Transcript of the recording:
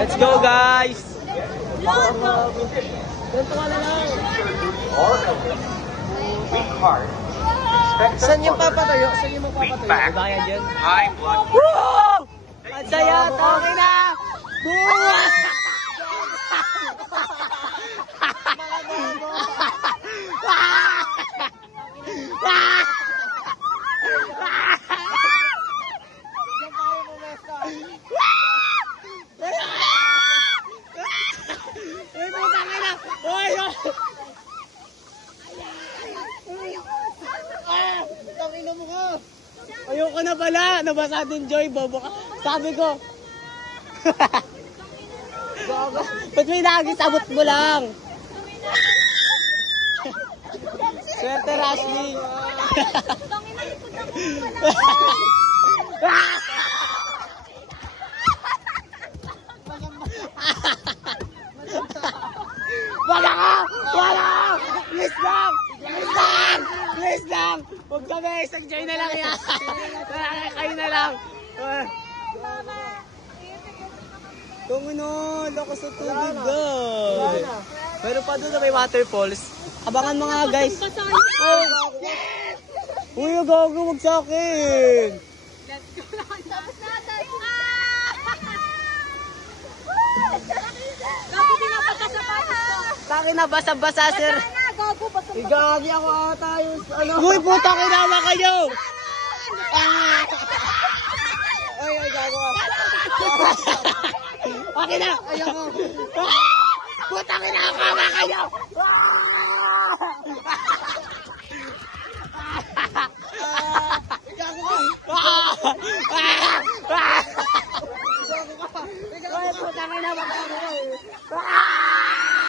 Let's go, guys! Saan yung papatayo? Saan yung mapapatayo? Bayan dyan. High blood Woo! Ang saya! Okay na! Buwa! Uy, putang ina! Uy! Tangina mo ka! Ayoko na pala! Nabasa din Joy, bobo ka. Sabi ko. Ba't may nagis? Abot mo lang. Swerte, Rashley. Wala ka! Wala ka! Please lang! Please lang! Please lang! Huwag kami! Isang Joy na lang yan! Kayo na lang! Tungin lakas sa tubig guys! Meron pa doon na may waterfalls. Abangan mga guys! Uy, gago! Huwag sa akin! Bakit na basa-basa, sir? Igagi ako ata yung ano. Uy, puta, kinama kayo! Ay, gago ka. Okay na! Ayoko. Puta, kinama kayo! Gago ka. Uy, puta, kinama kayo!